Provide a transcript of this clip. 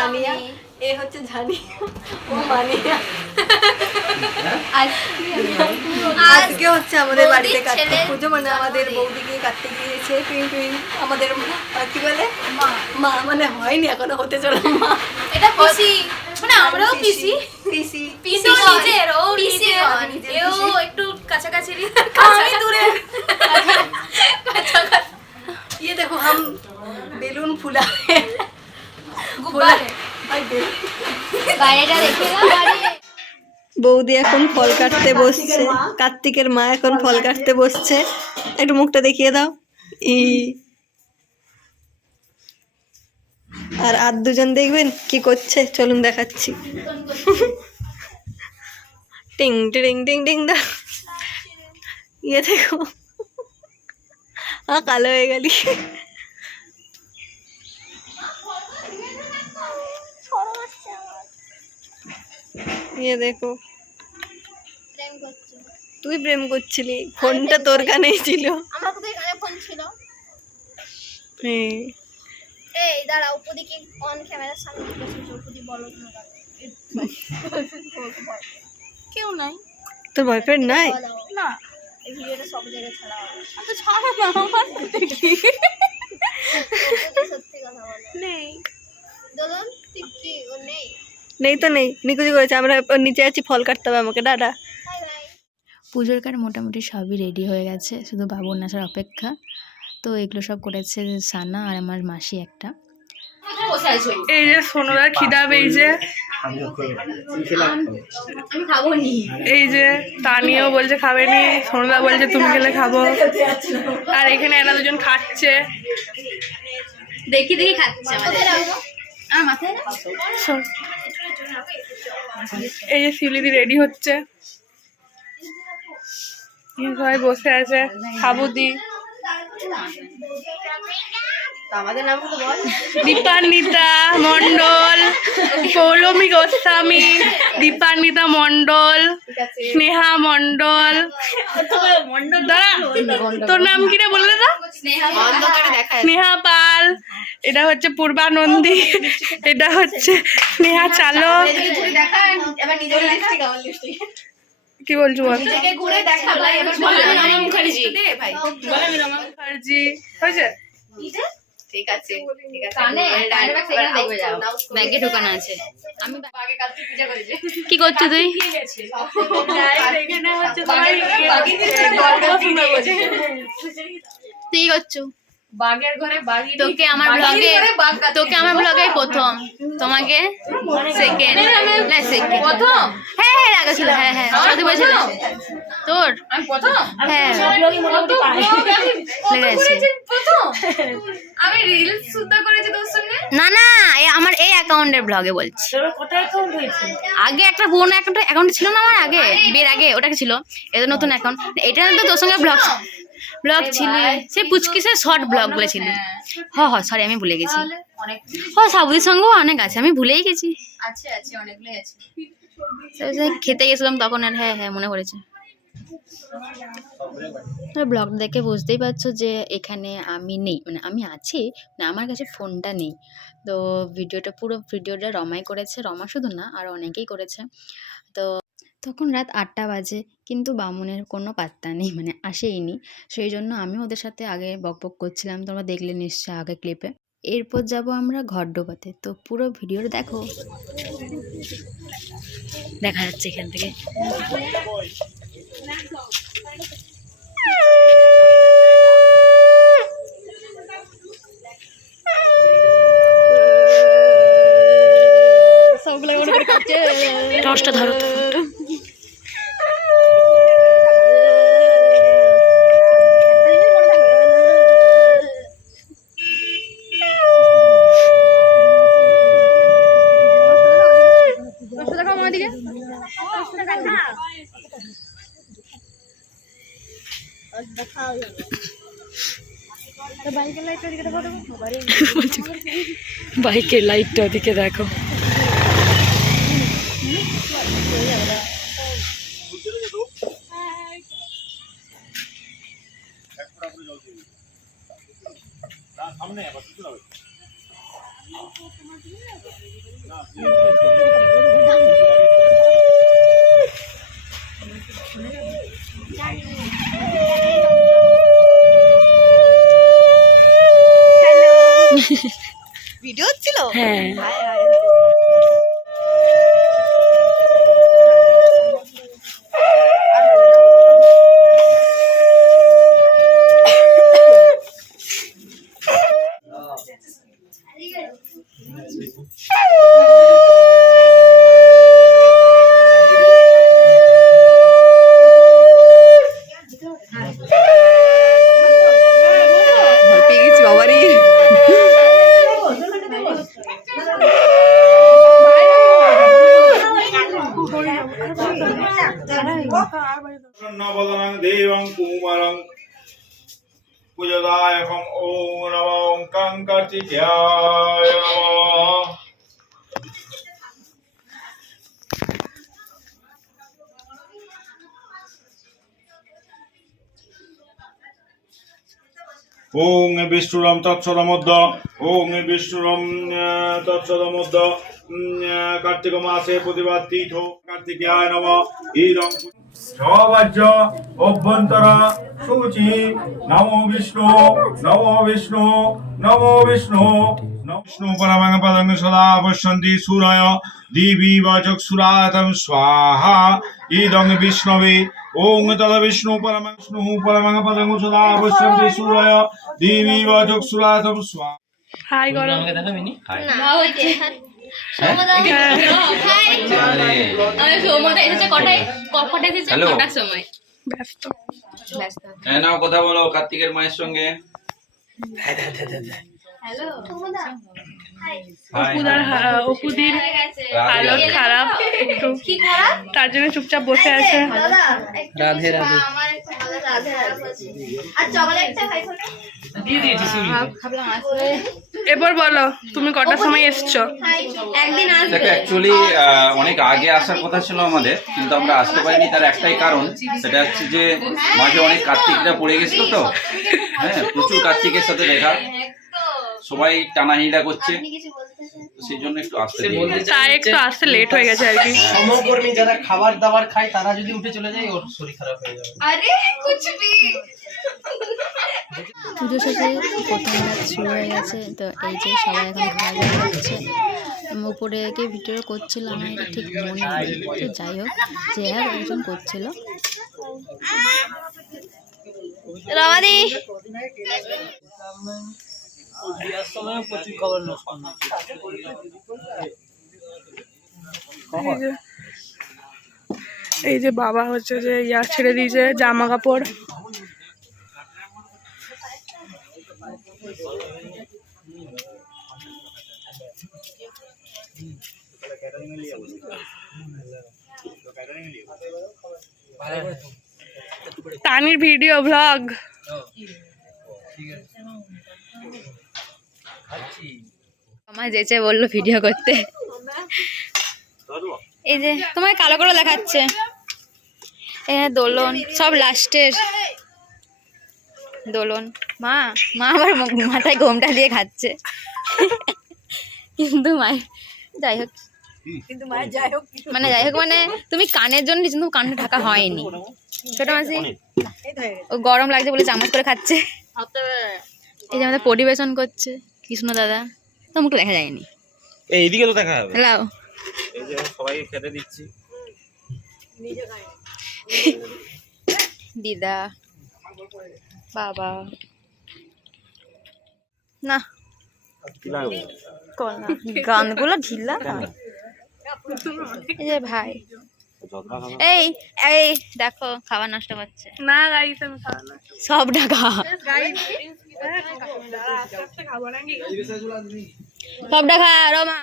তানিয়া, এ হচ্ছে ঝানিয়া, ও মানিয়া। আজকে হচ্ছে আমাদের বাড়িতে কার্তিক পুজো, মানে আমাদের বৌদিকে কার্তিক দিয়েছে টুইন টুইন। আমাদের কি বলে মা, মানে হয়নি এখনো, হতে চলো মা। এটা পিসি, মানে আমরাও পিসি। পিসি পিসি নিজের, ও নিজের, এও একটু কাছাকাছি, আমি দূরে। ये देखो हम বেলুন ফুলা বাইরেটা দেখে না। বৌদি এখন ফল কাটতে বসছে, কার্তিকের মা এখন ফল কাটতে বসছে। একটু মুখটা দেখিয়ে দাও। আর দুজন দেখবেন কি করছে, চলুন দেখাচ্ছি। টিং টিং টিং টিং দা, ইয়ে দেখো কালো হয়ে গেলি। ইয়ে দেখো, তুই প্রেম করছিলি, ফোনটা তোর কানেই ছিল। আমার কোথায় কানে ফোন ছিল? হ্যাঁ, এই দাঁড়া, উপদিকে অন ক্যামেরার সামনে বসেছে, উপদি বলো না। কেউ নাই। তোর বয়ফ্রেন্ড নাই? না, এই ভিডিওটা সব জায়গায় ছাড়া হবে। তো ছাড়ো না, আমার দেখি। সত্যি কথা বলো। নেই দোলন, তুই কি ও নেই? নেই তো নেই, নিকুচি করেছে। আমরা নিচে আছি, ফল কাটতে হবে আমাকে। ডাডা। পুজোর কার মোটামুটি সবই রেডি হয়ে গেছে, শুধু বাবুর নাচার অপেক্ষা। তো এগুলো সব করেছে সানা আর আমার মাসি একটা। এই যে সোনুদার খিদা পেয়েছে, এই যে তানিও বলছে খাবে নি, সোনুদা বলছে তুমি খেলে খাবো। আর এখানে এরা দুজন খাচ্ছে, দেখি দেখি খাচ্ছে আমার মাথায় না। এই যে শিউলিদি রেডি হচ্ছে, সবাই বসে আছে। খাবুদি, দীপান্বিতা মন্ডল, পৌলমী গোস্বামী, দীপান্বিতা মন্ডল, স্নেহা মন্ডল। দাঁড়া, তোর নাম কি রে বললে? তো স্নেহা পাল, এটা হচ্ছে পূর্বা নন্দী, এটা হচ্ছে স্নেহা চালক। কি বলছো বল? মুখার্জি হয়েছে, ঠিক আছে ঠিক আছে, ব্যাগে ঢোকানো আছে। আমি কি করছো তুই? তুই করছো বাগের ঘরে বাগি, তোকে আমার ব্লগে প্রথম, তোমাকে সেকেন্ড, না সেকেন্ড প্রথম। হ্যাঁ হ্যাঁ আগে ছিল, হ্যাঁ হ্যাঁ সত্যি বলছিল তোর, আমি প্রথম, হ্যাঁ লেগে আছে। প্রথম আমি রিলস শুট করেছি তোর সঙ্গে। না না, আমার এই অ্যাকাউন্টের ব্লগে বলছি। আগে একটা পুরোনো একটা অ্যাকাউন্ট ছিল না আমার, আগে বিয়ের আগে, ওটা ছিল। এটা নতুন অ্যাকাউন্ট, এটা তো তোর সঙ্গে ব্লগ ছিল, সে পুচকিসের শর্ট ব্লগ বলেছিল। হ্যাঁ সরি, আমি ভুলে গেছি। সাবুদির সঙ্গেও অনেক আছে, আমি ভুলেই গেছি। আছে আছে অনেকগুলোই আছে। খেতে গেছিলাম তখন, আর হ্যাঁ হ্যাঁ মনে পড়েছে। ব্লগ দেখে বুঝতেই পারছো যে এখানে আমি নেই, মানে আমি আছি, মানে আমার কাছে ফোনটা নেই। তো পুরো ভিডিওটা রমাই করেছে, রমা শুধু না আর অনেকেই করেছে। তো তখন রাত 8টা বাজে, কিন্তু বামুনের কোনো পাত্তা নেই, মানে আসেইনি। সেই জন্য আমি ওদের সাথে আগে বকবক করছিলাম, তোমরা দেখলে নিশ্চয় আগে ক্লিপে। এরপর যাব আমরা ঘর ডোবাতে, তো পুরো ভিডিওটা দেখো, দেখা যাচ্ছে এখান থেকে। টর্চটা ধরো তো। বাইকের লাইটটা ওদিকে দেখো। সামনে প্রসন্নবদনং দেবং কুমারং পূজদায়কং ওম নমঃ ওঙ্কাং কার্তিকেয়ায় নমঃ। ওং বিষ্ণুরম তৎসদমদ্য ওং বিষ্ণুরম তৎসদমদ্য কার্তিক মাসে প্রতিবাদ তীর্থ কার্তিকেয়ায় নমঃ। ঈরং সবাজ্য অভ্যন্তর সূচি নমো বিষ্ণু নমো বিষ্ণু নমো বিষ্ণু বিষ্ণু পরমং পদং সদা পশ্যন্তি সূরয় দিবি বাচক সুরাতম স্বাহা। ঈদং বিষ্ণবে ওং তদ বিষ্ণু পরমং পদং সদা পশ্যন্তি সূরয় দিবি বাচক সুরাতম স্বাহা। হাই করো। ব্যস্ত। নাও কথা বলো কার্তিকের মায়ের সঙ্গে। অপুদির হালত খারাপ একটু, তার জন্য চুপচাপ বসে আছে। রাধে রাধে। আর চকলেটটা খাই খোলো। এবার বলো তুমি কটার সময় এসছো? একদিন আসবে। দেখো অ্যাকচুয়ালি অনেক আগে আসার কথা ছিল আমাদের, কিন্তু আমরা আসতে পারিনি। তার একটাই কারণ, সেটা হচ্ছে যে মাঝে অনেক কার্তিকরা পড়ে গেছিল তো, হ্যাঁ প্রচুর কার্তিকের সাথে দেখা, সবাই টানাহিড়া করছে, সেই জন্য একটু আসতে তাই একটু আসতে লেট হয়ে গেছে আর কি। সমকর্মী যারা খাবার দাবার খায় তারা যদি উঠে চলে যায় ওর শরীর খারাপ হয়ে যাবে। আরে কুছ ভি। পুজো শেষে প্রথম রাত শুরু হয়ে গেছে। তো এই যে সবাই এখন ঘোরাঘুরি করছে। উপরে গিয়ে ভিডিও করছিল, আমার এটা ঠিক মনে নেই। তো যাই হোক, যে আর একজন করছিল। রমাদি প্রচুর খবর নষ্ট। এই যে বাবা হচ্ছে যে ইয়া ছেড়ে দিয়েছে জামা কাপড়। তানির ভিডিও ব্লগ। আমার যেচে বললো ভিডিও করতে। এই যে তোমার কালো করে দেখাচ্ছে, দোলন সব লাস্টের দোলন। মা মা আবার মাথায় ঘোমটা দিয়ে খাচ্ছে, কিন্তু মায়ের যাই হোক, মানে যাই হোক মানে তুমি কানের জন্য কিন্তু কানটা ঢাকা হয়নি। ছোট মাসি ও গরম লাগছে বলে চামচ করে খাচ্ছে। এই যে আমাদের পরিবেশন করছে কৃষ্ণ দাদা, তো মুখটা দেখা যায়নি। এইদিকে তো দেখা হবে। হ্যালো, এই যে সবাইকে খেতে দিচ্ছি। দিদা বাবা না গানগুলো ঢিলা। এই যে ভাই, এই এই দেখো খাবার নষ্ট করছে না গাইস, আমি খাবো না সব ঢাকা, সব ঢাকা রমা।